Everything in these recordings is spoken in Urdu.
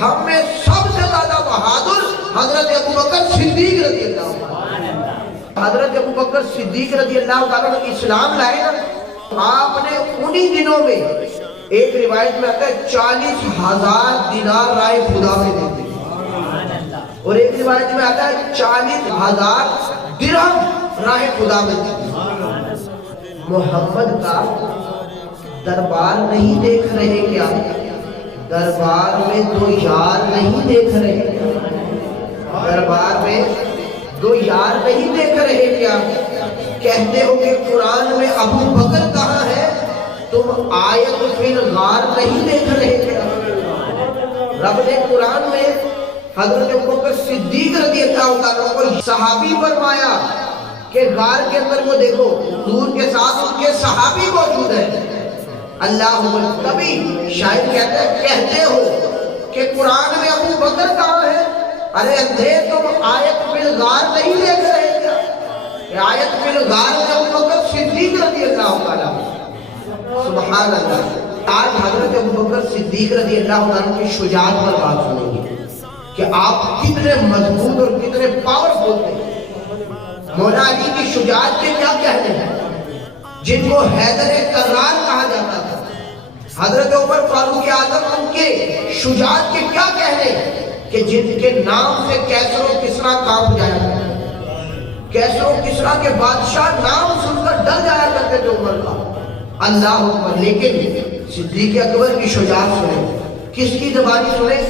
ہم میں سب سے زیادہ بہادر حضرت ابوبکر صدیق رضی اللہ عنہ۔ حضرت ابوبکر صدیق رضی اللہ عنہ اسلام لائے نا، آپ نے انہی دنوں میں ایک روایت میں آتا ہے 40,000 دینار رائے خدا میں دیتے ہیں، اور ایک روایت میں آتا ہے 40,000 درہم راہ خدا میں دیتے ہیں۔ محمد کا دربار نہیں دیکھ رہے کیا؟ دربار میں دو یار نہیں دیکھ رہے؟ دربار میں دو یار نہیں دیکھ رہے کیا؟ کہتے ہو کہ قرآن میں ابو بکر کہاں ہے، تم آیت فی الغار نہیں دیکھ رہے کیا؟ رب نے قرآن میں حضرت ابوبکر صدیق رضی اللہ عنہ کو صحابی فرمایا کہ غار کے اندر وہ دیکھو حضور کے ساتھ ان کے صحابی موجود ہیں۔ اللہ کبھی شاید کہتے ہو کہ قرآن میں ابو بکر کہاں ہے؟ ارے اندھے تم آیت فی الغار نہیں دیکھ رہے کیا؟ کہ آیت فی الغار میں ابو بکر صدیق رضی اللہ عنہ۔ سبحان اللہ۔ آج حضرت ابوبکر صدیق رضی اللہ عنہ کی شجاعت پر بات سنیں گے کہ آپ کتنے مضبوط اور کتنے پاورفل تھے۔ مولا علی کی شجاعت کے کیا کہنے ہیں، جن کو حیدر کرار کہا جاتا تھا۔ حضرت عمر فاروق اعظم ان کے شجاعت کے کیا کہنے کہ جن کے نام سے کیسر و کسریٰ کانپ جایا کرتے، کیسر و کسریٰ کے بادشاہ نام سن کر ڈر جایا کرتے تھے عمر کا۔ اللہ اکبر۔ لیکن صدیق اکبر کی شجاعت سنیں، کس کی زبانی سنیں،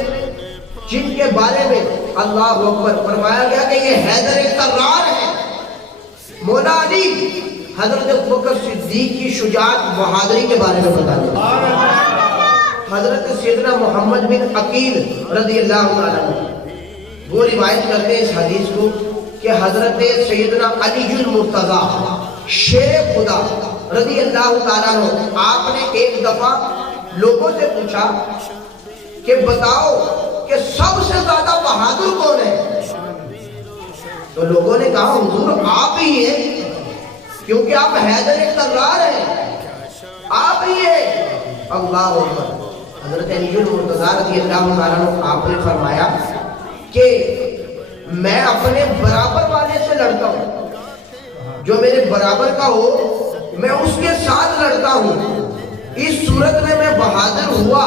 جن کے بارے میں اللہ اکبر فرمایا گیا کہ یہ حیدر کرار ہے۔ مولا علی حضرت ابوبکر صدیق کی شجاعت بہادری کے بارے میں بتا دیں۔ حضرت سیدنا محمد بن عقیل رضی اللہ عنہ وہ روایت کرتے ہیں اس حدیث کو کہ حضرت سیدنا علی المرتضیٰ شیخ خدا رضی اللہ تعالیٰ عنہ آپ نے ایک دفعہ لوگوں سے پوچھا کہ بتاؤ کہ سب سے زیادہ بہادر کون ہے؟ تو لوگوں نے کہا حضور آپ ہی ہیں، کیونکہ آپ حیدر کرار ہیں، آپ ہی ہیں۔ اللہ اکبر۔ حضرت علی المرتضیٰ رضی اللہ عنہ آپ نے فرمایا کہ میں اپنے برابر والے سے لڑتا ہوں، جو میرے برابر کا ہو میں اس کے ساتھ لڑتا ہوں، اس صورت میں میں بہادر ہوا،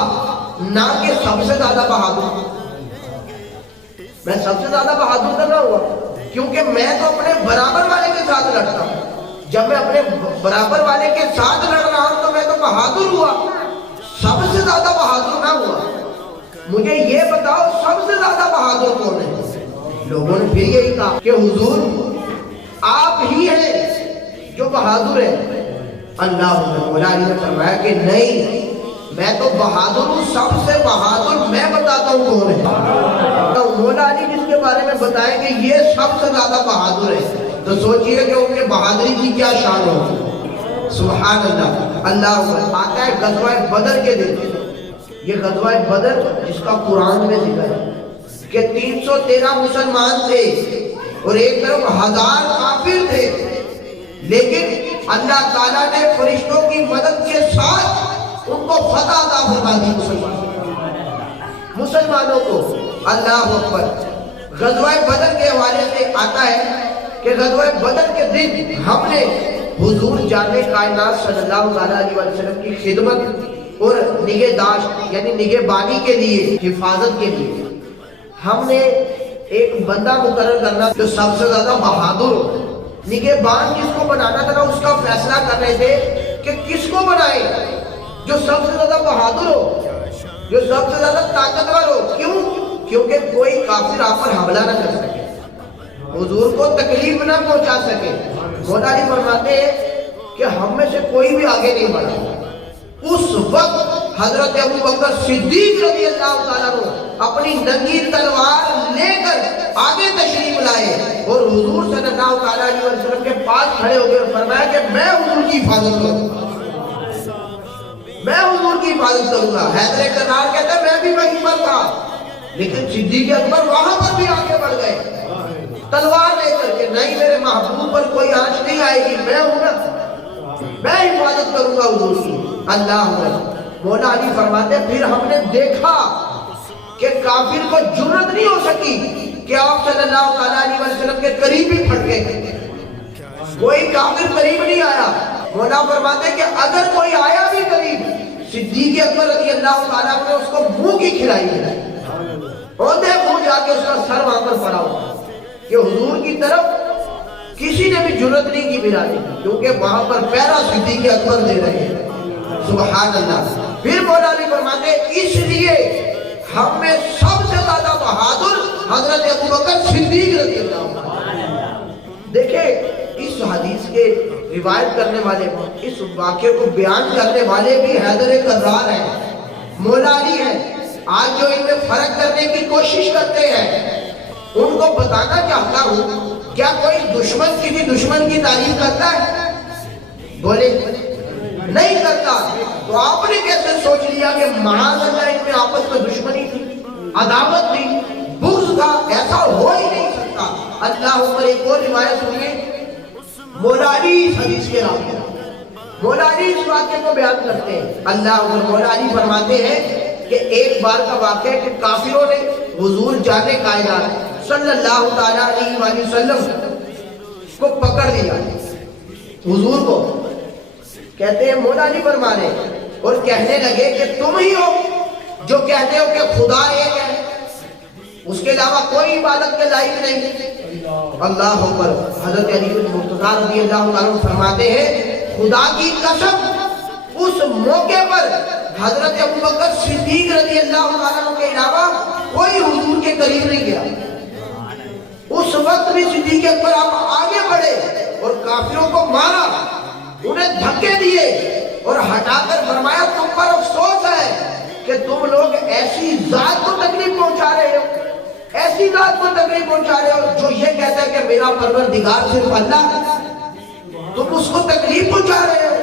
نہ کہ سب سے زیادہ بہادر۔ میں سب سے زیادہ بہادر تو نہ ہوا، کیونکہ میں تو اپنے برابر والے کے ساتھ لڑتا ہوں۔ جب میں اپنے برابر والے کے ساتھ لڑ رہا ہوں تو میں تو بہادر ہوا، سب سے زیادہ بہادر نہ ہوا۔ مجھے یہ بتاؤ سب سے زیادہ بہادر کون ہے؟ لوگوں نے پھر یہی کہا کہ حضور آپ ہی ہیں جو بہادر ہیں۔ اللہ مولا علی نے فرمایا کہ نہیں، میں تو بہادر ہوں، سب سے بہادر میں بتاتا ہوں کون ہے۔ تو مولا علی جس کے بارے میں بتائیں کہ یہ سب سے زیادہ بہادر ہے، تو سوچئے کہ ان کے بہادری کی کیا شان ہو۔ سبحان اللہ۔ اللہ آتا ہے غزوہ بدر کے دن، یہ غزوہ بدر جس کا قرآن میں ذکر ہے کہ 313 مسلمان تھے اور ایک طرف 1000 کافر تھے، لیکن اللہ تعالیٰ نے فرشتوں کی مدد کے ساتھ ان کو فتح عطا فرما دی مسلمانوں کو۔ اللہ اکبر۔ غزوہ بدر کے حوالے سے آتا ہے کہ غزوہ بدر کے دن ہم نے حضور جامع کائنات صلی اللہ علیہ وسلم کی خدمت اور نگہداشت یعنی نگہبانی کے لیے، حفاظت کے لیے ہم نے ایک بندہ مقرر کرنا جو سب سے زیادہ بہادر ہو۔ نگہبان جس کو بنانا تھا اس کا فیصلہ کر رہے تھے کہ کس کو بنائے جو سب سے زیادہ بہادر ہو، جو سب سے زیادہ طاقتور ہو۔ کیوں؟ کیونکہ کوئی کافر آپ پر حملہ نہ کر سکے، حضور کو تکلیف نہ پہنچا سکے۔ مولا علی فرماتے ہیں کہ ہم میں سے کوئی بھی آگے نہیں بڑھا۔ اس وقت حضرت ابوبکر صدیق رضی اللہ تعالیٰ عنہ اپنی ننگی تلوار لے کر آگے تشریف لائے اور حضور صلی اللہ علیہ وسلم کے پاس کھڑے ہو گئے اور فرمایا کہ میں حضور کی حفاظت کروں گا، میں حضور کی حفاظت کروں گا۔ حیدر کرار کہتا ہے میں بھی وہیں پر تھا، لیکن صدیق اکبر وہاں پر بھی آگے بڑھ گئے تلوار لے کر کے، نہیں میرے محبوب پر کوئی آنچ نہیں آئے گی، میں ہوں نا، میں حفاظت کروں گا حضور کی۔ اللہ مولا علی فرماتے پھر ہم نے دیکھا کہ کافر کو جرت نہیں ہو سکی کہ آپ صلی اللہ علیہ وسلم کے قریب ہی پھٹ گئے. کوئی کافر قریب نہیں آیا. مولا فرماتے کہ اگر کوئی آیا بھی قریب، صدیق اکبر رضی اللہ تعالیٰ نے اس کو منہ کی کھلائی ہے. ہوتے منہ جا کے اس کا سر وہاں پر پڑا ہوا کہ حضور کی طرف کسی نے بھی جرت نہیں کی ملانے کی، کیونکہ وہاں پر پہلا صدیق اکبر دے رہے ہیں. سبحان اللہ. پھر مولا علی فرماتے اس لیے ہم میں سب سے زیادہ بہادر حضرت ابوبکر صدیق رضی اللہ عنہ. دیکھیں اس حدیث کے روایت کرنے والے، اس واقعے کو بیان کرنے والے بھی حیدر کرار ہیں، مولا علی ہیں. آج جو ان میں فرق کرنے کی کوشش کرتے ہیں ان کو بتانا چاہتا ہوں، کیا کوئی دشمن کسی دشمن کی تعریف کرتا ہے؟ بولے نہیں کرتا. تو آپ نے کیسے سوچ لیا کہ معاذ اللہ ان میں آپس میں دشمنی تھی، عداوت تھی، بغض تھا؟ ایسا ہو ہی نہیں سکتا. اللہ عمر ایک اور روایت سنیے، مولا علی اس حدیث کے راوی، مولا علی اس واقعے کو بیان کرتے ہیں. اللہ عمر مولا علی فرماتے ہیں کہ ایک بار کا واقعہ ہے کہ کافروں نے حضور جانے کائنات صلی اللہ تعالیٰ علیہ وآلہ وسلم کو پکڑ لیا. حضور کو کہتے ہیں مولا علی فرما رہے اور کہنے لگے کہ تم ہی ہو جو کہتے ہو کہ خدا ایک ہے، اس کے علاوہ کوئی عبادت کے لائق نہیں. اللہ اکبر. حضرت علی بن مرتضیٰ رضی اللہ عنہ فرماتے ہیں خدا کی قسم اس موقع پر حضرت ابوبکر صدیق رضی اللہ عنہ کے علاوہ کوئی حضور کے قریب نہیں گیا. اس وقت بھی صدیق اکبر آپ آگے بڑھے اور کافروں کو مارا، انہیں دھکے دیے اور ہٹا کر فرمایا تم پر افسوس ہے کہ تم لوگ ایسی ذات کو تکلیف پہنچا رہے ہو، ایسی ذات کو تکلیف پہنچا رہے ہو جو یہ کہتا ہے کہ میرا پروردگار صرف اللہ ہے، تم اس کو تکلیف پہنچا رہے ہو.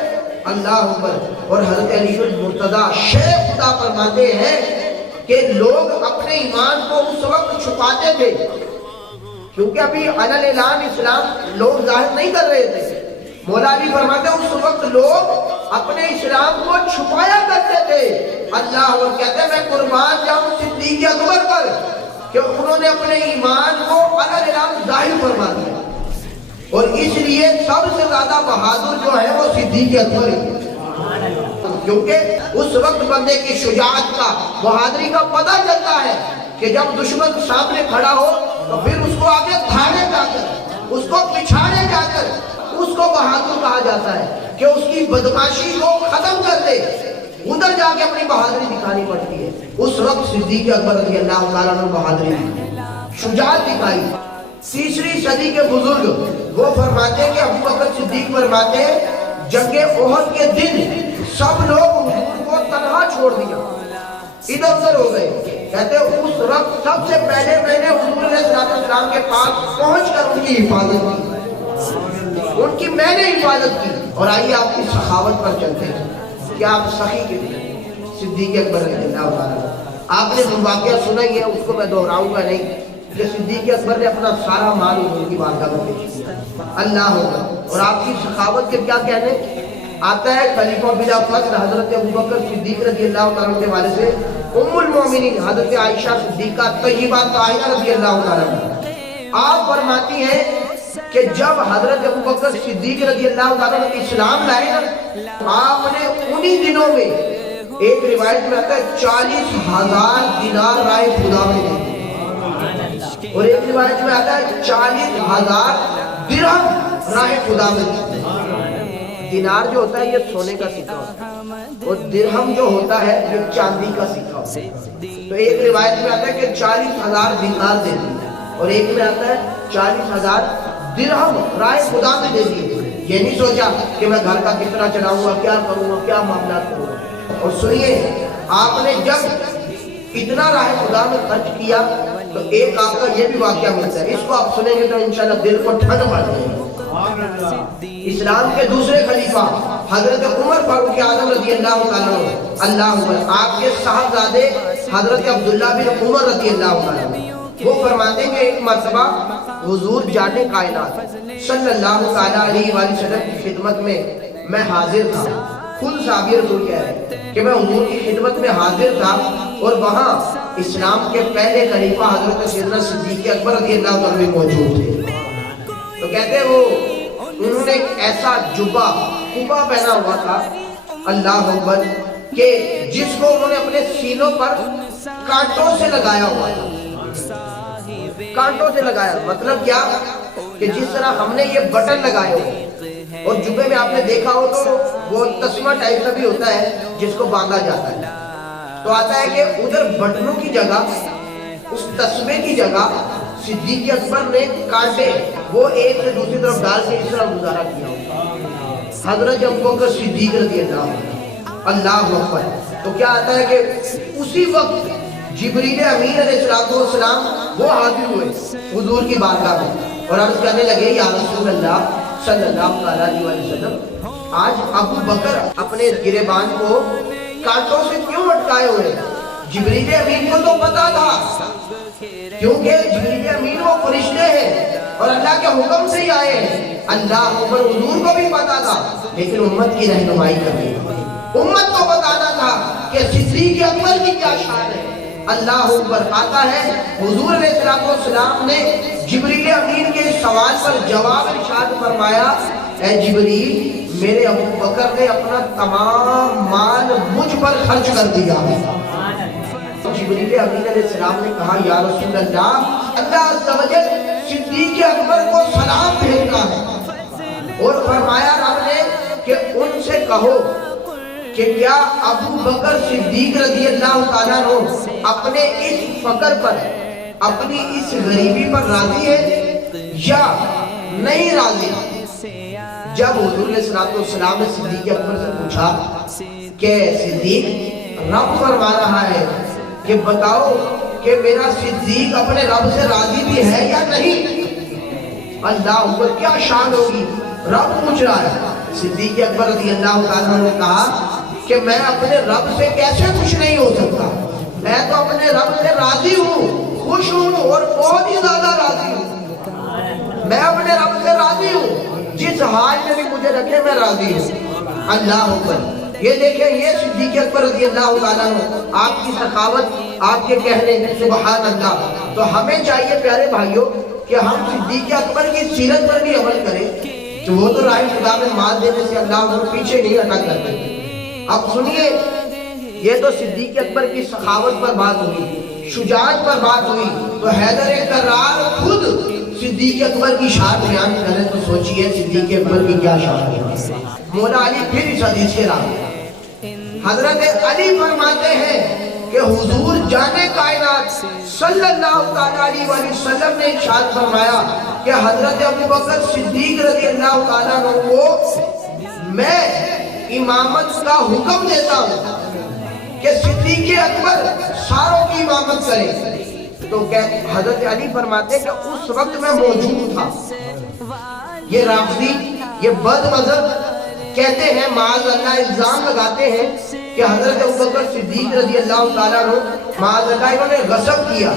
اللہ اکبر. اور حضرت علی بن مرتضیٰ شیخ خدا فرماتے ہیں کہ لوگ اپنے ایمان کو اس وقت چھپاتے تھے کیونکہ ابھی علن اعلان اسلام لوگ ظاہر نہیں کر رہے تھے. مولا علی فرماتے ہیں اس وقت لوگ اپنے اسلام کو چھپایا کرتے تھے. اللہ اور کہتے ہیں میں قربان جاؤں صدیق اکبر پر کہ انہوں نے اپنے ایمان کو علن اعلان ظاہر فرما دیا. اور اس لیے سب سے زیادہ بہادر جو ہے وہ صدیق اکبر ہے، کیونکہ اس وقت بندے کی شجاعت کا، بہادری کا پتہ چلتا ہے کہ جب دشمن سامنے کھڑا ہو تو پھر اس کو آگے دھاڑے جا کر، اس کو پچھاڑے جا کر اس کو بہادر کہا جاتا ہے کہ اس کی بدماشی کو ختم کر دے، ادھر جا کے اپنی بہادری دکھانی پڑتی ہے. اس وقت صدیق اکبر رضی اللہ تعالیٰ نے بہادری دکھائی، شجاعت دکھائی. تیسری صدی کے بزرگ وہ فرماتے ہیں کہ ابوبکر صدیق فرماتے ہیں جنگ احد کے دن سب لوگ حضور کو تنہا چھوڑ دیا، ادھر ادھر ہو گئے. کہتے ہیں اس وقت سب سے پہلے میں نے حضور علیہ السلام کے پاس پہنچ کر ان کی حفاظت کی، ان کی میں نے حفاظت کی. اور آئیے آپ کی سخاوت پر چلتے ہیں کہ آپ سخی کے صدیق اکبر رضی اللہ تعالیٰ. آپ نے واقعہ سنا ہی ہے، اس کو میں دہراؤں گا نہیں کہ صدیق اکبر نے اپنا سارا مال حضور کی بارگاہ میں پیش کیا. اللہ ہوگا. اور آپ کی سخاوت کے کیا کہنے آتا ہے خلیفہ بلا فضل حضرت ابوبکر صدیق رضی اللہ تعالیٰ کے والے سے ام المومنین حضرت عائشہ صدیقہ طیبہ طاہرہ رضی اللہ تعالیٰ آپ فرماتی ہیں کہ جب حضرت ابوبکر صدیق رضی اللہ تعالیٰ نے اسلام لائے نا، آپ نے انہی دنوں میں ایک روایت میں آتا ہے 40,000 دینار راہ خدا میں دے، اور ایک روایت میں آتا ہے 40,000 درہم راہ خدا میں دے. دینار جو ہوتا ہے یہ سونے کا سکہ ہوتا ہے اور درہم جو ہوتا ہے یہ چاندی کا سکہ ہوتا ہے. تو ایک روایت میں آتا ہے کہ 40,000 دینار دے دی، اور ایک میں آتا ہے 40,000 درہم راہ خدا میں دے دی. یہ نہیں سوچا کہ میں گھر کا کس طرح چلاؤں گا، کیا کروں گا، کیا معاملات کروں گا. اور سنیے آپ نے جب اتنا راہ خدا میں خرچ کیا تو ایک آپ کا یہ بھی واقعہ ملتا ہے، اس کو آپ سنیں گے تو انشاءاللہ دل کو ٹھنڈ پڑ جائے گی. اسلام کے دوسرے خلیفہ حضرت عمر فاروق اعظم رضی اللہ تعالیٰ اللہ عمر، آپ کے صاحبزادے حضرت عبداللہ بن عمر رضی اللہ تعالیٰ وہ فرماتے ہیں کہ ایک مرتبہ حضور جانے کائنات صلی اللہ تعالیٰ علیہ وآلہ وسلم کی خدمت میں حاضر تھا. خود صحابی رسول کہہ رہے کہ میں حضور کی خدمت میں حاضر تھا اور وہاں اسلام کے پہلے خلیفہ حضرت سیدنا صدیق اکبر رضی اللہ عنہ موجود تھے. تو کہتے ہیں وہ انہوں نے ایک ایسا جبہ قبا پہنا ہوا تھا اللہ اکبر کہ جس کو انہوں نے اپنے سینوں پر کانٹوں سے لگایا ہوا تھا. کانٹوں سے لگایا مطلب کیا کہ جس طرح ہم نے یہ بٹن لگائے ہو اور جبے میں آپ نے دیکھا ہو تو وہ تسمہ ٹائپ کا بھی ہوتا ہے جس کو باندھا جاتا ہے. تو آتا ہے کہ ادھر بٹنوں کی جگہ اس تسمے کی جگہ صدیق اکبر نے کانٹے وہ ایک سے دوسری طرف ڈال کے اس طرح گزارا کیا. حضرت ابوبکر صدیق رضی اللہ اکبر. تو کیا آتا ہے کہ اسی وقت جبریل امین علیہ السلام وہ حاضر ہوئے حضور کی بارگاہ میں اور عرض کرنے لگے یا رسول اللہ صلی اللہ علیہ وسلم آج ابو بکر اپنے گریبان کو کانٹوں سے کیوں اٹکائے ہوئے؟ جبریل امین کو تو پتا تھا کیونکہ جبریل امین وہ فرشتے ہیں اور اللہ کے حکم سے ہی آئے ہیں. اللہ عمر حضور کو بھی پتا تھا لیکن امت کی رہنمائی کرنی امت کو بتانا تھا کہ صدیق اکبر کی کیا شان ہے. اللہ اکبر. آتا ہے حضور علیہ السلام نے جبریل امین کے سوال پر جواب ارشاد فرمایا اے جبریل میرے ابو بکر نے اپنا تمام مال مجھ پر خرچ کر دیا ہے. جبریل امین علیہ السلام نے کہا یا رسول اللہ اللہ عز و جل صدیق اکبر کو سلام بھیجنا ہے اور فرمایا رب نے کہ ان سے کہو کہ کیا ابو بکر صدیق رضی اللہ تعالیٰ عنہ اپنے اس فقر پر اپنی اس غریبی پر راضی ہے یا نہیں راضی. جب حضور علیہ السلام نے صدیق اکبر سے پوچھا کہ صدیق رب فرما رہا ہے کہ بتاؤ کہ میرا صدیق اپنے رب سے راضی بھی ہے یا نہیں. اللہ اکبر کیا شان ہوگی رب پوچھ رہا ہے. صدیق اکبر رضی اللہ تعالیٰ نے کہا کہ میں اپنے رب سے کیسے خوش نہیں ہو سکتا. میں تو اپنے رب سے راضی ہوں خوش ہوں اور بہت ہی زیادہ راضی ہوں. میں اپنے رب سے راضی ہوں جس حال میں بھی مجھے رکھے میں راضی ہوں. اللہ اکبر. یہ دیکھیں یہ صدیق اکبر رضی اللہ تعالیٰ عنہ آپ کی سخاوت آپ کے کہنے سبحان اللہ. تو ہمیں چاہیے پیارے بھائیوں کہ ہم صدیق اکبر کی سیرت پر بھی عمل کریں کہ وہ تو راہ خدا میں مال دینے سے اللہ ان کو پیچھے نہیں ہٹا کرتے. اب سنیے یہ تو صدیق اکبر کی سخاوت پر بات ہوئی شجاعت پر بات ہوئی تو حیدر کرار خود صدیق اکبر کی شان بیان کریں تو سوچئے صدیق اکبر کی کیا شان ہے. مولا علی پھر اس حدیث کے راہ حضرت علی فرماتے ہیں کہ حضور جانے کائنات صلی اللہ علیہ وسلم نے ارشاد فرمایا کہ حضرت ابوبکر صدیق رضی اللہ تعالیٰ عنہ کو میں امامت کا حکم دیتا ہوں کہ صدیق اکبر ساروں کی امامت کرے. تو حضرت علی فرماتے ہیں کہ اس وقت میں موجود تھا. یہ رافضی یہ بد مذہب کہتے ہیں معاذ اللہ الزام لگاتے ہیں کہ حضرت ابوبکر صدیق رضی اللہ تعالیٰ عنہ معاذ اللہ انہوں نے غصب کیا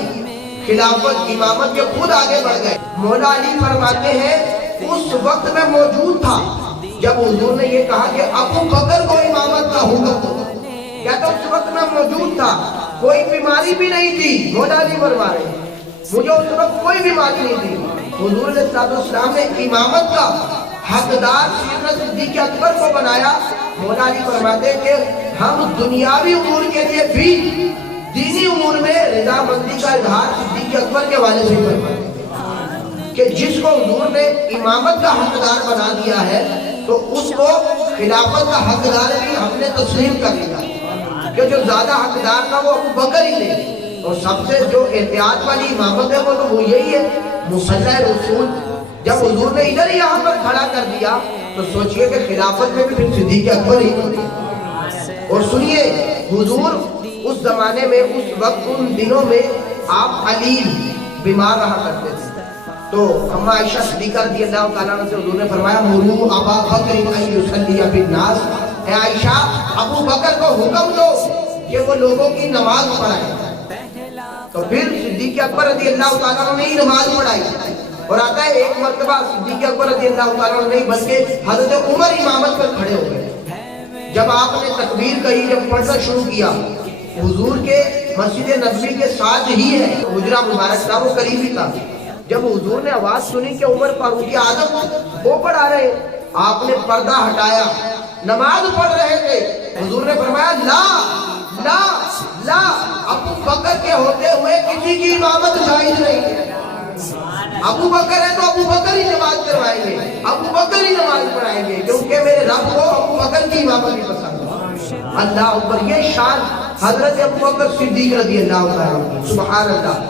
خلافت امامت کے خود آگے بڑھ گئے. مولا علی فرماتے ہیں اس وقت میں موجود تھا جب حضور نے یہ کہا کہ ابو بکر کو امامت کا حکم. کہتا اس وقت میں موجود تھا کوئی بیماری بھی نہیں تھی. مولا علی فرما رہے ہیں مجھے اس وقت کوئی بیماری نہیں تھی. حضور علیہ السلام نے امامت کا حقدار سیدنا صدیق اکبر کو بنایا. مولا علی فرماتے ہیں کہ ہم دنیاوی امور کے لیے بھی دینی امور میں رضا مندی کا اظہار صدیق اکبر کے والے سے فرماتے ہیں کہ جس کو حضور نے امامت کا حقدار بنا دیا ہے تو اس کو خلافت کا حقدار بھی ہم نے تسلیم کر لیا کہ جو زیادہ حقدار تھا وہ ابو بکر ہی تھے. اور سب سے جو احتیاط والی امامت ہے وہ تو وہ یہی ہے مصلی رسول. جب حضور نے ادھر یہاں پر کھڑا کر دیا تو سوچئے کہ خلافت میں بھی پھر صدیق اکبر ہی. اور سنیے حضور اس زمانے میں اس وقت ان دنوں میں آپ علیم بیمار رہا کرتے تھے. تو ہم عائشہ صدیقہ رضی اللہ تعالیٰ عنہ سے حضور نے فرمایا مرو ابا بکر ان یصلی بالناس. اے عائشہ ابو بکر کو حکم دو کہ وہ لوگوں کی نماز پڑھائیں. تو پھر صدیق اکبر رضی اللہ تعالیٰ عنہ نے ہی نماز پڑھائی. اور آتا ہے ایک مرتبہ صدیق اکبر رضی اللہ تعالیٰ عنہ نہیں بلکہ حضرت عمر امامت پر کھڑے ہو گئے. جب آپ نے تکبیر کہی جب پڑھنا شروع کیا حضور کے مسجد نبوی کے ساتھ ہی ہے، حجرہ مبارک تھا، وہ قریب ہی تھا۔ جب حضور نے آواز سنی کہ عمر فاروق اعظم اوپر آ رہے، آپ نے پردہ ہٹایا، نماز پڑھ رہے تھے، حضور نے فرمایا لا لا لا، ابو بکر کے ہوتے ہوئے کسی کی امامت جائز نہیں ہے۔ ابو بکر ہے تو ابو بکر ہی نماز کروائیں گے، ابو بکر ہی نماز پڑھائیں گے، کیونکہ میرے رب کو ابو بکر کی امامت ہی پسند ہے۔ اللہ اکبر، یہ شان حضرت ابو بکر صدیق رضی اللہ عنہ، سبحان اللہ۔